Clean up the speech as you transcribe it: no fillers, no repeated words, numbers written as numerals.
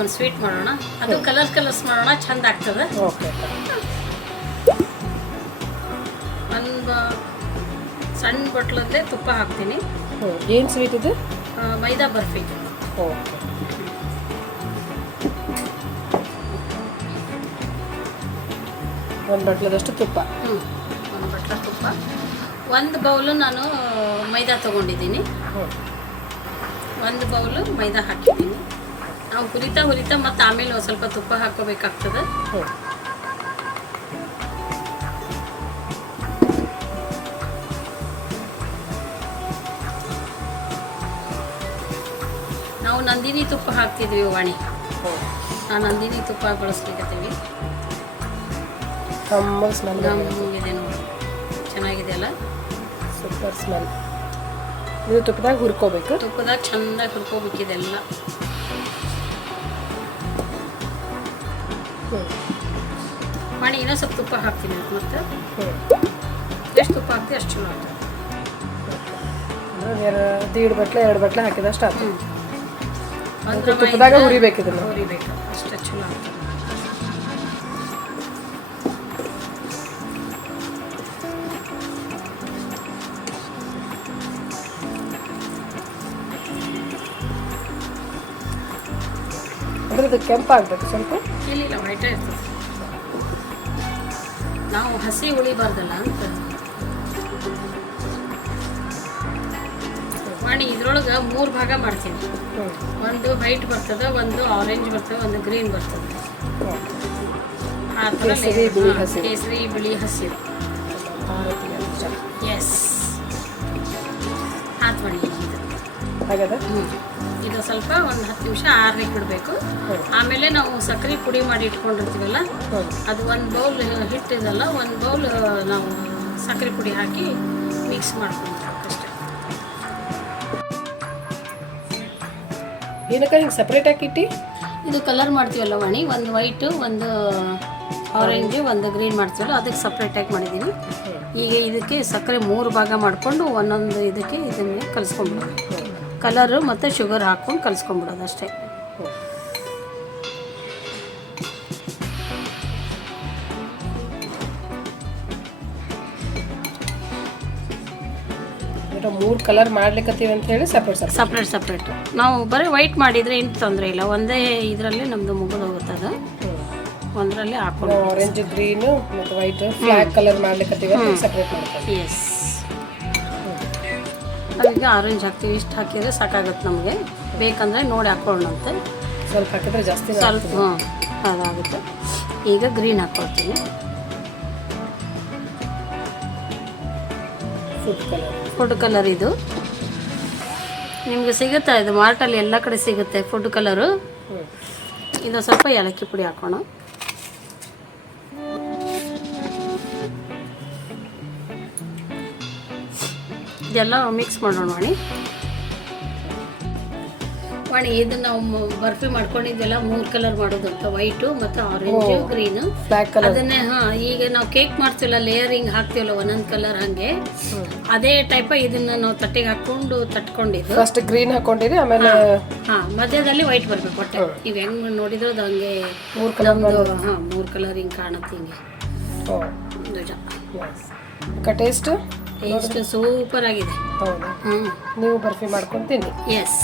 ಒಂದು ಸ್ವೀಟ್ ಮಾಡೋಣ. ಅದು ಕಲರ್ಸ್ ಮಾಡೋಣ, ಚಂದ ಆಗ್ತದೆ. ಓಕೆ. ಒಂದು ಸಣ್ಣ ಬಟ್ಲಲ್ಲೇ ತುಪ್ಪ ಹಾಕ್ತೀನಿ. ಏನು ಸ್ವೀಟ್ ಇದು? ಮೈದಾ ಬರ್ಫಿ. ಓಕೆ. ಒಂದು ಬಟ್ಲದಷ್ಟು ತುಪ್ಪ. ಒಂದು ಬಟ್ಲ ತುಪ್ಪ. ಒಂದು ಬೌಲು ನಾನು ಮೈದಾ ತೊಗೊಂಡಿದ್ದೀನಿ. ಒಂದು ಬೌಲು ಮೈದಾ ಹಾಕಿದ್ದೀನಿ. ನಾವು ಹುರಿತಾ ಮತ್ತು ಆಮೇಲೆ ಒಂದು ಸ್ವಲ್ಪ ತುಪ್ಪ ಹಾಕೋಬೇಕಾಗ್ತದೆ. ನಾವು ನಂದಿನಿ ತುಪ್ಪ ಹಾಕ್ತಿದ್ವಿ ವಾಣಿ. ಆ ನಂದಿನಿ ತುಪ್ಪ ಬಳಸ್ಲಿಕ್ಕತ್ತೀವಿ. ಇದೆ ನೋಡಿ, ಚೆನ್ನಾಗಿದೆ ಅಲ್ಲ, ಸೂಪರ್ ಸ್ಮೆಲ್. ಇದು ತುಪ್ಪದಾಗ ಹುರ್ಕೋಬೇಕು. ತುಪ್ಪದಾಗ ಚೆನ್ನಾಗಿ ಹುರ್ಕೋಬೇಕಿದೆಲ್ಲ. ಮಾಡಿ ಇನ್ನೂ ಸ್ವಲ್ಪ ತುಪ್ಪ ಹಾಕ್ತೀನಿ. ಮತ್ತು ಎಷ್ಟು ತುಪ್ಪ ಹಾಕ್ತೀವಿ ಅಷ್ಟು ಚಲೋ ಆಗ್ತದೆ. 2 ಬಟ್ಲೆ ಹಾಕಿದಷ್ಟು ಆಗ್ತದೆ. ತುಪ್ಪದಾಗ ಹುರಿಬೇಕು, ಇದನ್ನು ಹುರಿಬೇಕು, ಅಷ್ಟು ಚಲೋ ಆಗ್ತದೆ. ಅಂದ್ರೆ ಇದು ಕೆಂಪಾಗಬೇಕು ಸ್ವಲ್ಪ. ಇಲ್ಲ, ವೈಟ ಇರ್ತದೆ. ನಾವು ಹಸಿ ಉಳಿಬಾರ್ದಲ್ಲ ಅಂತ ಮಾಡಿ ಇದ್ರೊಳಗೆ 3 ಭಾಗ ಮಾಡ್ತೀನಿ. ಒಂದು ವೈಟ್ ಬರ್ತದೆ, ಒಂದು ಆರೆಂಜ್ ಬರ್ತದೆ, ಒಂದು ಗ್ರೀನ್ ಬರ್ತದೆ. ಆ ಥರ ಕೇಸರಿ ಬಿಳಿ ಹಸಿರು. ಎಸ್, ಆತು ಮಾಡಿ ಹಾಗಾದ್ರೆ ಇದು ಸ್ವಲ್ಪ ಒಂದು 10 ನಿಮಿಷ ಆರ್ಲಿಕ್ಕೆ ಬಿಡಬೇಕು. ಆಮೇಲೆ ನಾವು ಸಕ್ಕರೆ ಪುಡಿ ಮಾಡಿ ಇಟ್ಕೊಂಡಿರ್ತೀವಲ್ಲ, ಅದು ಒಂದು ಬೌಲ್ ಹಿಟ್ಟಿದಲ್ಲ, ಒಂದು ಬೌಲ್ ನಾವು ಸಕ್ಕರೆ ಪುಡಿ ಹಾಕಿ ಮಿಕ್ಸ್ ಮಾಡ್ಕೊಂಡ್ರೆ ಅಷ್ಟೇ. ಏನಕ್ಕೆ ಹಿಂಗೆ ಸಪ್ರೇಟ್ ಹಾಕಿಟ್ಟು ಇದು ಕಲರ್ ಮಾಡ್ತೀವಲ್ಲ ವಾಣಿ, ಒಂದು ವೈಟು, ಒಂದು ಆರೆಂಜು, ಒಂದು ಗ್ರೀನ್ ಮಾಡ್ತೀವಲ್ಲ, ಅದಕ್ಕೆ ಸಪ್ರೇಟಾಗಿ ಮಾಡಿದ್ದೀವಿ. ಈಗ ಇದಕ್ಕೆ ಸಕ್ಕರೆ 3 ಭಾಗ ಮಾಡಿಕೊಂಡು ಒಂದೊಂದು ಇದಕ್ಕೆ ಇದನ್ನು ಕಲಿಸ್ಕೊಂಡ್ಬಿಡೋದು. ಕಲರು ಮತ್ತು ಶುಗರ್ ಹಾಕ್ಕೊಂಡು ಕಲಿಸ್ಕೊಂಡ್ಬಿಡೋದು ಅಷ್ಟೇ. ಮೂರು ಕಲರ್ ಮಾಡ್ಲಿಕ್ಕತ್ತೀವಿ ಅಂತ ಹೇಳಿ ಸಪ್ರೇಟ್. ನಾವು ಬರೀ ವೈಟ್ ಮಾಡಿದರೆ ಏನು ತೊಂದರೆ ಇಲ್ಲ, ಒಂದೇ ಇದರಲ್ಲಿ ನಮ್ಮದು ಮುಗಿದು ಹೋಗುತ್ತದೆ. ಒಂದರಲ್ಲಿ ಹಾಕೊಂಡು ಆರೆಂಜ್, ಗ್ರೀನು ಮತ್ತು ವೈಟ್ ಫ್ಲಾಗ್ ಕಲರ್ ಮಾಡ್ಲಿಕ್ಕತ್ತೀವಿ ಅಂತ ಸಪ್ರೇಟ್ ಮಾಡ್ತೀವಿ. ಎಸ್, ಈಗ ಆರೆಂಜ್ ಹಾಕ್ತೀವಿ. ಇಷ್ಟು ಹಾಕಿದರೆ ಸಾಕಾಗುತ್ತೆ ನಮಗೆ. ಬೇಕಂದರೆ ನೋಡಿ ಹಾಕೊಳ್ಳೋಣಂತೆ. ಸ್ವಲ್ಪ ಹಾಕಿದ್ರೆ ಜಾಸ್ತಿ ಸ್ವಲ್ಪ ಅದಾಗುತ್ತೆ. ಈಗ ಗ್ರೀನ್ ಹಾಕ್ಕೊಳ್ತೀನಿ. ಫುಡ್ ಕಲರ್ ಇದು ನಿಮಗೆ ಸಿಗುತ್ತೆ, ಇದು ಮಾರ್ಟಲ್ಲಿ ಎಲ್ಲ ಕಡೆ ಸಿಗುತ್ತೆ ಫುಡ್ ಕಲರು. ಇದು ಸ್ವಲ್ಪ ಏಲಕ್ಕಿ ಪುಡಿ ಹಾಕೋಣ. ಇದೆಲ್ಲ ಮಿಕ್ಸ್ ಮಾಡೋಣ ವಾಣಿ. ಇದು ನಾವು ಬರ್ಫಿ ಮಾಡ್ಕೊಂಡಿದ್ದೆಲ್ಲ 3 ಕಲರ್ ಮಾಡೋದಂತ, ವೈಟು ಮತ್ತು ಆರೆಂಜು, ಗ್ರೀನು, ಅದನ್ನೇ. ಈಗ ನಾವು ಕೇಕ್ ಮಾಡ್ತೀವಲ್ಲ, ಲೇಯರಿಂಗ್ ಹಾಕ್ತೀವಲ್ಲ ಒಂದೊಂದು ಕಲರ್, ಹಂಗೆ ಅದೇ ಟೈಪ್ ಇದನ್ನ ನಾವು ತಟ್ಟೆಗೆ ಹಾಕೊಂಡು ತಟ್ಕೊಂಡಿದ್ದು. ಫಸ್ಟ್ ಗ್ರೀನ್ ಹಾಕೊಂಡಿರಿ, ಆಮೇಲೆ ಮಧ್ಯದಲ್ಲಿ ವೈಟ್ ಬರ್ಬೇಕು. ಒಟ್ಟೆ ನೀವು ಹೆಂಗ್ ನೋಡಿದ್ರು ಅದು ಹಂಗೆ 3 ಕಲರ್ ಹಿಂಗೆ ಕಾಣುತ್ತೆ. ಹಿಂಗೆ ಟೇಸ್ಟ್ ಸೂಪರ್ ಆಗಿದೆ. ನೀವು ಬರ್ಫಿ ಮಾಡ್ಕೊಂತೀನಿ. ಎಸ್.